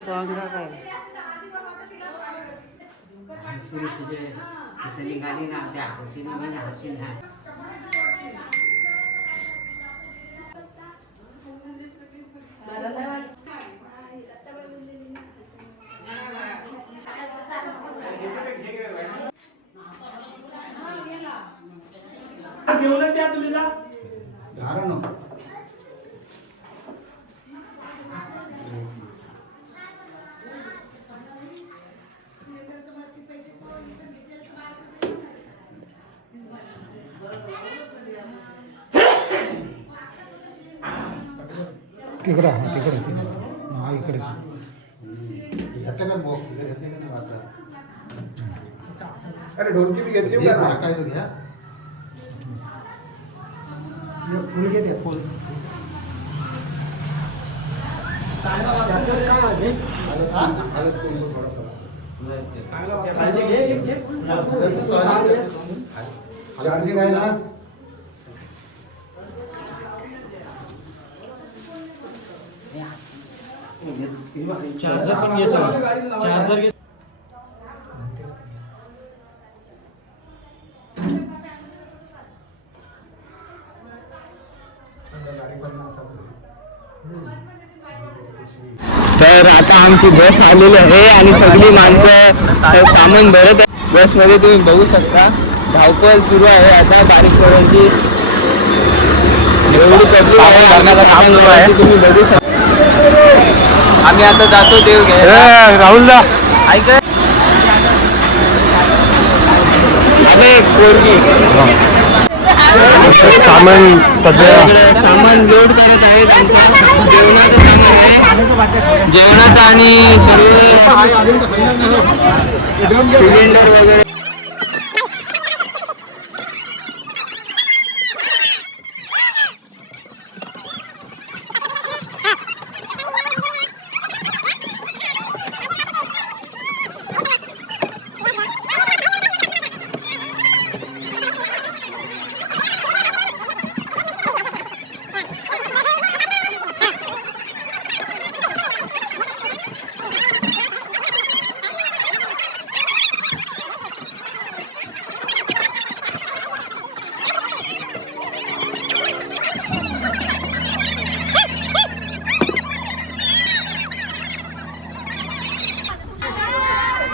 सवंगा काय तुझे इथे निघाली ना त्या हौशीने म्हणजे हौशीन हा जेवण द्या तुम्ही जा झालं नको तिकडं हा तिकडे हा इकडे घेतलं का बॉक्स घेतलं का वाटतं अरे ढोलकी भी घेतली का ना काय तो घ्या फुल घेते फुल चार्जिंग आहे ना चार्जर पण घे चार्जर घे तर आता आमची बस आलेली आहे आणि सगळी माणसं सामान भरत आहे बसमध्ये. तुम्ही बघू शकता धावपळ सुरू आहे आता बारीक पोरांची एवढी तुम्ही बघू शकता. आम्ही आता जातो देव घ्यायला. राहुल दा ऐक पोरगी सामान सगळं सामान लोड करत आहेत. आमच्या जेवणाचं सामान आहे जेवणाचं आणि सर्व सिलेंडर वगैरे.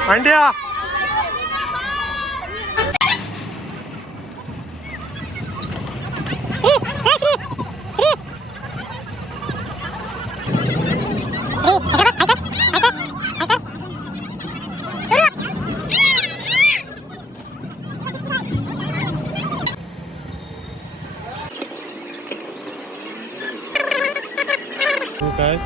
अंड्या काय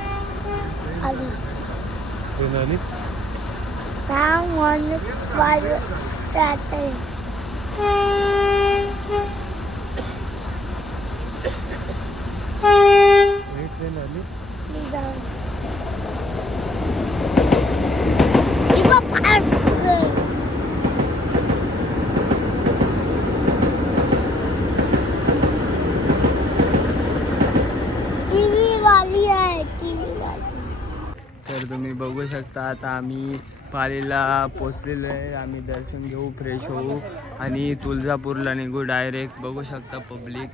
तर तुम्ही बघू शकता आता आम्ही पालीला पोचलेलो आहे. आम्ही दर्शन घेऊ फ्रेश होऊ आणि तुळजापूरला निघू डायरेक्ट. बघू शकता पब्लिक.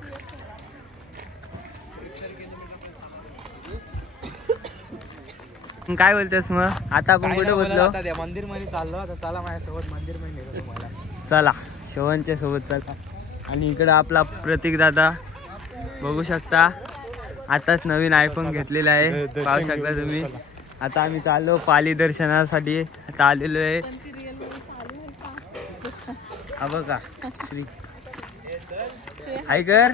काय बोलतेस मग आता आपण कुठे बोललो मंदिर मध्ये चाललो आता चला माझ्यासोबत मंदिर मध्ये नेतो तुम्हाला. चला शोभनच्या सोबत चला. आणि इकडं आपला प्रतीक दादा बघू शकता आताच नवीन आयफोन घेतलेला आहे पाहू शकता तुम्ही. आता आम्ही चाललो पाली दर्शनासाठी आता आलेलो आहे. हा बघा श्री ऐकर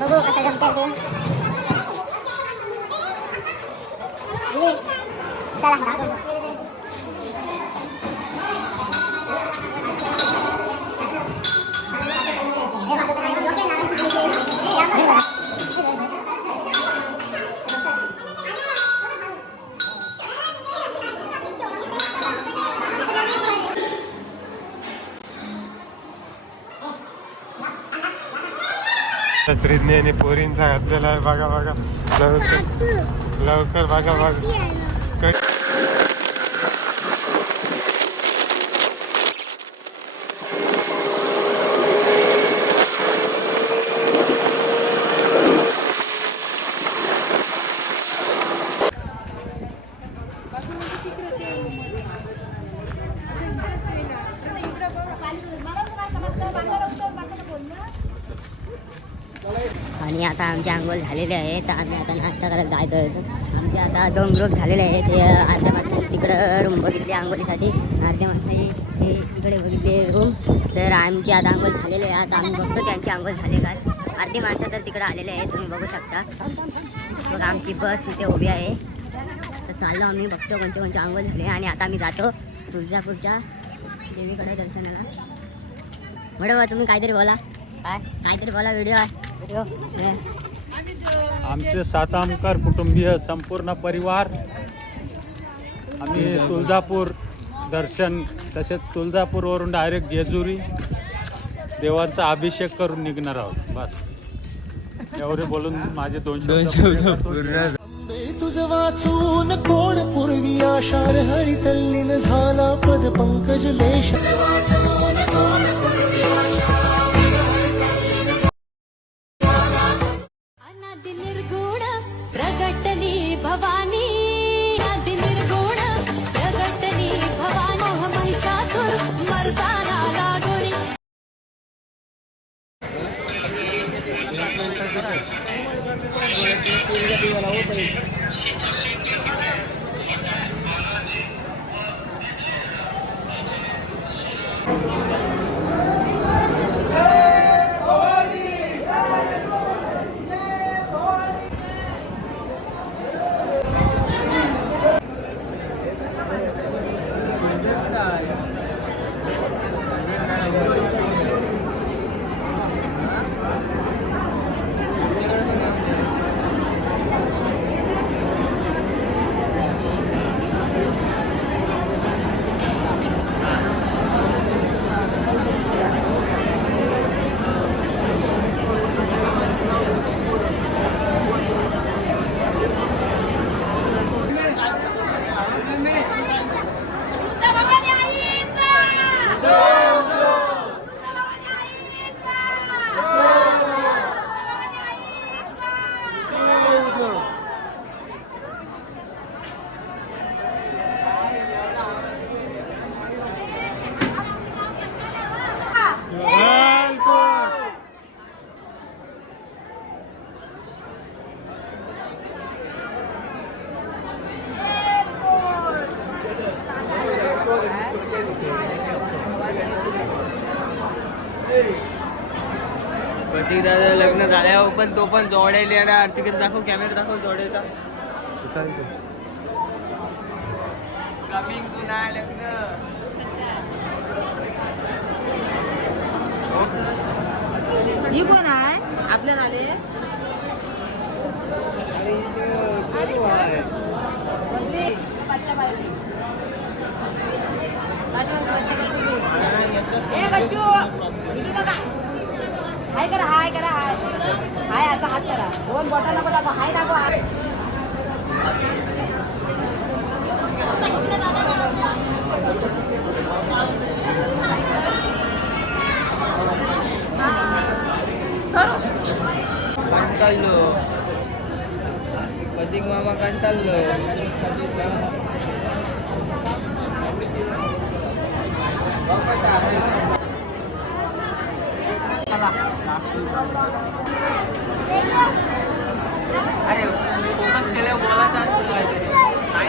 बघू कसं जमतं ते. चला श्रीज्ञ आणि पोरींचा घातलेला आहे. बघा बघा लवकर लवकर बघा बघा. आणि आता आमची आंघोळ झालेली आहे, तर आम्ही आता नाश्ता करायला जायचं आहे. आमचे आता 2 ग्रुप झालेले आहेत. ते अर्ध्या माणसाने तिकडं रूम बघितली आंघोळीसाठी, अर्ध्या माणसाने हे इकडे बघितले रूम. तर आमची आता आंघोळ झालेली आहे. आता आम्ही बघतो त्यांची आंघोळ झाली का. अर्धी माणसं तर तिकडे आलेले आहे, तुम्ही बघू शकता. बघा आमची बस इथे उभी आहे. तर चाललो आम्ही, बघतो कोणचे आंघोळ झाले. आणि आता आम्ही जातो तुळजापूरच्या देवीकडे दर्शनाला. बरोबर, तुम्ही काहीतरी बोला. काहीतरी बोला. व्हिडिओ आमचे सातामकर कुटुंबीय संपूर्ण परिवार आम्ही तुळजापूर दर्शन, तसेच तुळजापूरवरून डायरेक्ट जेजुरी देवांचा अभिषेक करून निघणार आहोत. बस एवढे बोलून माझे 2 शब्द पूर्ण. तुझ वाचून कोण पूर्वी आषाढ हरितल्लीन झाला पद पंकज लेश. अनादि निर्गुण प्रगटली भवानी, अनादि निर्गुण प्रगटली भवानी, मोह महिषासुर मर्दाना लागोरी. प्रतीक दादा लग्न झाल्यावर पण तो पण जोडायला येणार. तिकडे दाखव, कॅमेरा दाखव जोडायचा. कमिंग सून आहे लग्न. ही कोण आहे आपल्याला आले. हाय करा, हाय करा, हाय हाय असा हात करा. 2 बोटा नको दाखवा, हाय दाखवा. कंटाळलो प्रतीक मामा, कंटाळलो. अरे फोकस केल्यावर बोलायचं असतं काहीतरी. काय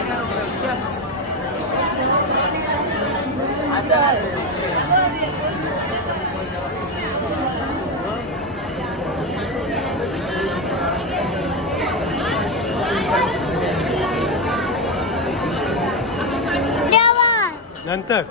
नंतर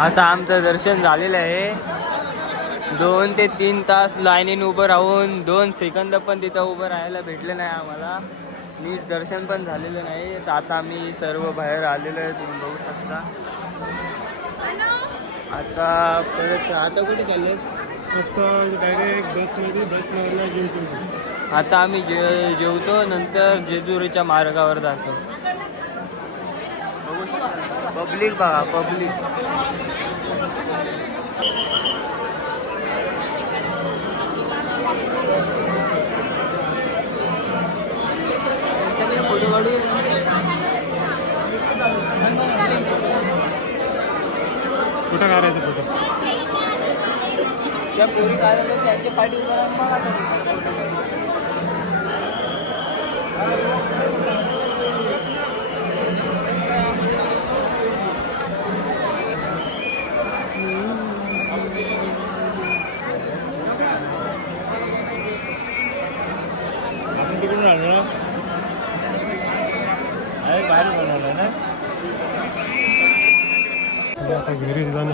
आता आमचं दर्शन झालेलं आहे. 2 ते 3 तास लाईनीन उभं राहून 2 सेकंद पण तिथं उभं राहायला भेटलं नाही आम्हाला. नीट दर्शन पण झालेलं नाही. तर आता आम्ही सर्व बाहेर आलेलो आहे, तुम्ही बघू शकता. आता परत आता कुठे चालले? आता आम्ही जेवतो, नंतर जेजुरीच्या मार्गावर जातो. बघू शकता पब्लिक बघा, पब्लिक. फोटो काढू. कुठं काढायचं फोटो? त्या पोरी काढायला त्यांच्या पाठी उभं राहून बघा तुम्ही. आपण तिकडून आलो ना, बाहेर बनवलं ना. आता घरी जाणं.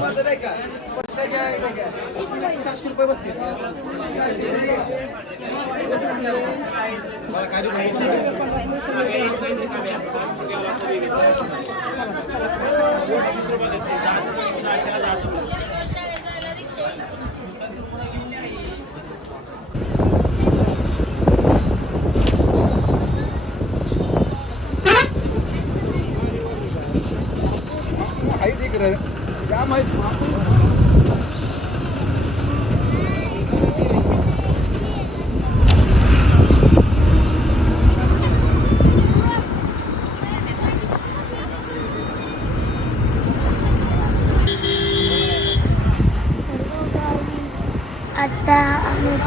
आता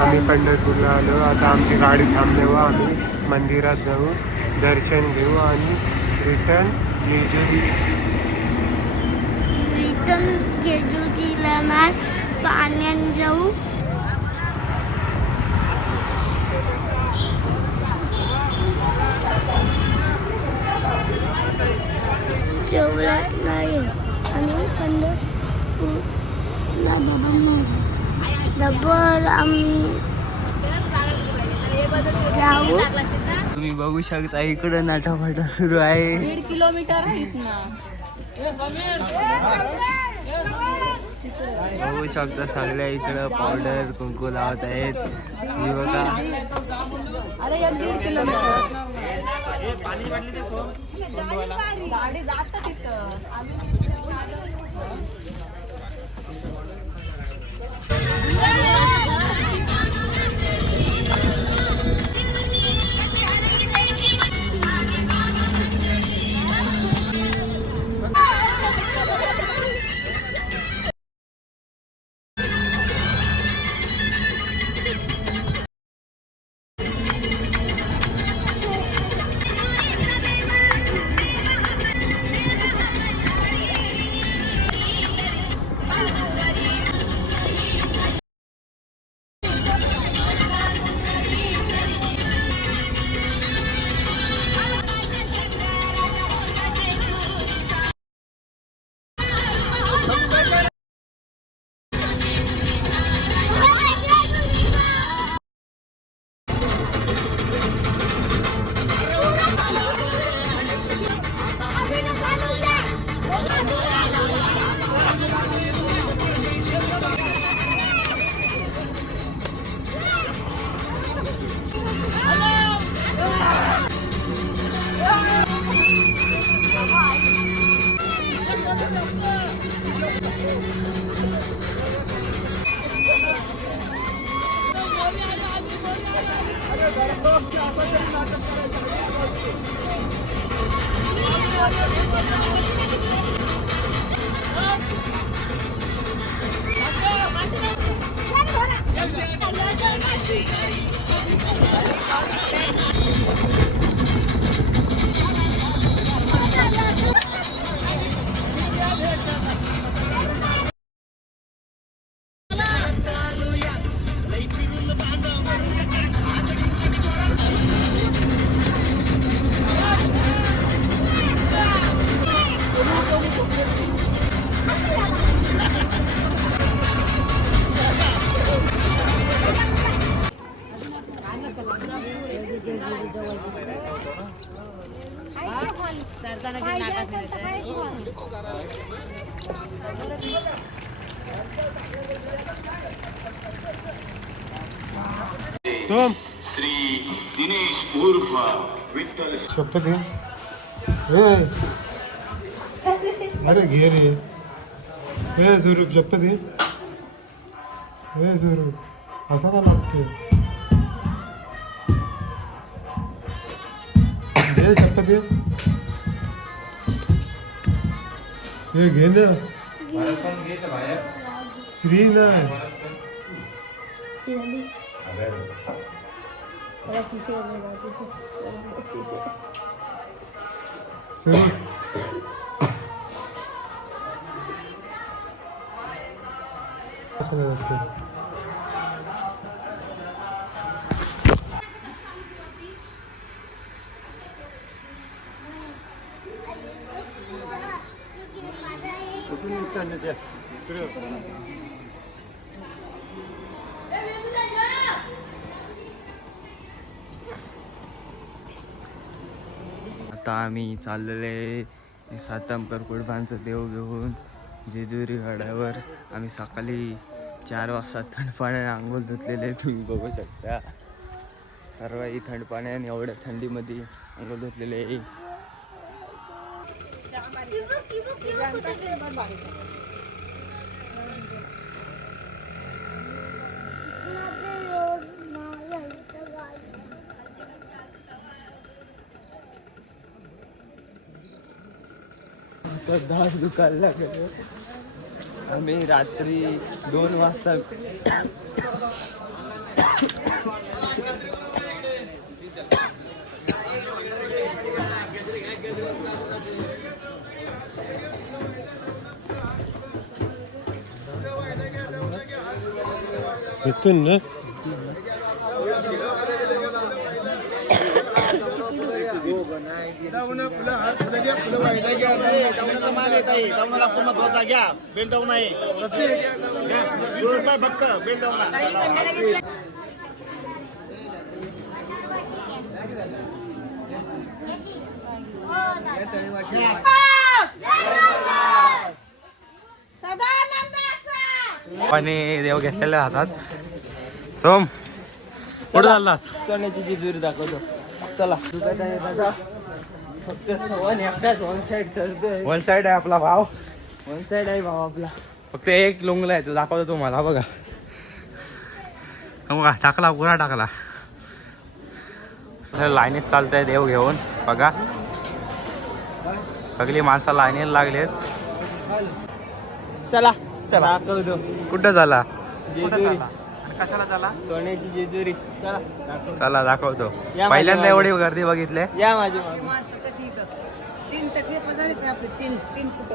आम्ही पंढरपूरला आलो. आता आमची गाडी थांबल्यावर आम्ही मंदिरात जाऊ, दर्शन घेऊ आणि रिटर्न जेजुरीला नाही पाण्यात जाऊ. जेवढ्यात नाही आणि पंढरपूरला डबल आम्ही जाऊ. तुम्ही बघू शकता इकडं नाटाफाटा सुरू आहे. 1.5 किलोमीटर आहे इथनं. बघू शकता सगळ्या इकडं पावडर कुंकू लावत आहेत. ही बघा. अरे 1.5 किलोमीटर गाडी जात तिथं. सोम शपथ घे. अरे घे रे. हे स्वरूप शपथ घे. हे स्वरूप असं का लागते. हे शपथ घे. हे घे ना. श्री ना. आता आम्ही चाललेले सातामकर कुडबांचं देव घेऊन जेजुरी गडावर. आम्ही सकाळी 4 वाजता थंड पाण्याने आंघोळ धुतलेले तुम्ही बघू शकता. सर्वही थंड पाण्याने एवढ्या थंडीमध्ये आंघोळ धुतलेले. तर दात दुखायला लागले. आम्ही रात्री 2 वाजता इथून ना आणि देव घेतलेल्या हातात. रोम कुठं चाललास? सोन्याची जेजुरी दाखवतो. चला. दुखत आहे दादा. फक्त सवन एकटाच वन साईड चढतोय. वन साईड आहे आपला भाव. वन साईड आहे भाव आपला. फक्त एक लोंगला आहे तो दाखवतो तुम्हाला. बघा बघा टाकला पुरा टाकला. लाईनीत चालतंय देव घेऊन. बघा सगळी माणसं लाईनीला लागलेत. चला चला. दाखवतो. कुठं झाला? जेजुरी. कशाला झाला? सोन्याची जेजुरी. चला चला दाखवतो. पहिल्यांदा एवढी गर्दी बघितली. या माझी तीन तकलीफ झाली आपली. तीन फुट